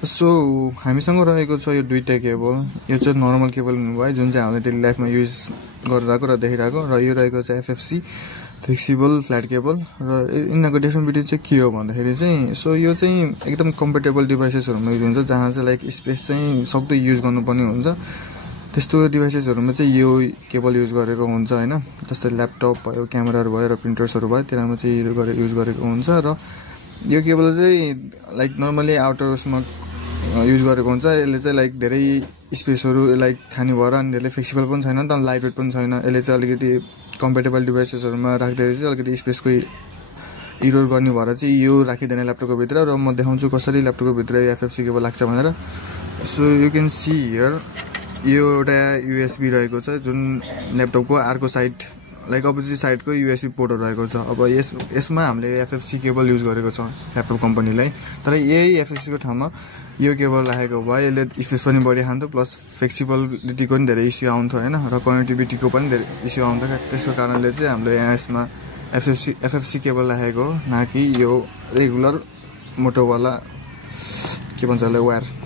So हामीसँग रहेको छ यो दुईटा केबल। यो चाहिँ नर्मल केबल हुनुभयो जुन चाहिँ हामीले डेली लाइफमा युज गरिरहेको र देखिरहेको, र यो रहेको चाहिँ एफएफसी फ्लेक्सिबल फ्ल्याट केबल। र यिनीहरूको डिफ्रेन्ट चाहिँ के हो भन्दाखेरि चाहिँ सो यो चाहिँ एकदम कम्फर्टेबल डिभाइसेसहरूमा युज हुन्छ, जहाँ चाहिँ लाइक स्पेस चाहिँ सक्दो युज गर्नुपर्ने हुन्छ। त्यस्तो डिभाइसेसहरूमा चाहिँ यो केबल युज गरेको हुन्छ होइन। जस्तै ल्यापटप भयो, क्यामेराहरू भयो र प्रिन्टर्सहरू भयो, त्यसमा चाहिँ युज गरेको हुन्छ। र यो केबल चाहिँ लाइक नर्मली आउटर उसमा युज गरेको हुन्छ। यसले चाहिँ लाइक धेरै स्पेसहरू लाइक खाने भएर अनि धेरै फ्लेक्सिबल पनि छैन, तर लाइट वेट पनि छैन। यसले चाहिँ अलिकति कम्पेटेबल डिभाइसेसहरूमा राख्दाखेरि चाहिँ अलिकति स्पेसको इरोर गर्ने भएर चाहिँ यो राखिँदैन ल्यापटपको भित्र। र म देखाउँछु कसरी ल्यापटपको भित्र एफएफसी केबल लाग्छ भनेर। So you can see here यो एउटा युएसबी रहेको छ, जुन ल्यापटपको अर्को साइड लाइक अपोजिट साइडको युएसबी पोर्टहरू रहेको छ। अब यसमा हामीले एफएफसी केबल युज गरेको छ ल्यापटप कम्पनीलाई, तर यही एफएफसीको ठाउँमा यो केबल राखेको भए यसले स्पेस पनि बढी खान्थ्यो, प्लस फ्लेक्सिबिलिटीको पनि धेरै इस्यु आउँथ्यो होइन, र कनेक्टिभिटीको पनि धेरै इस्यु आउँथ्यो। त्यसको कारणले चाहिँ हामीले यहाँ यसमा एफएफसी केबल राखेको हो, न कि यो रेगुलर मोटोवाला के भन्छ वायर।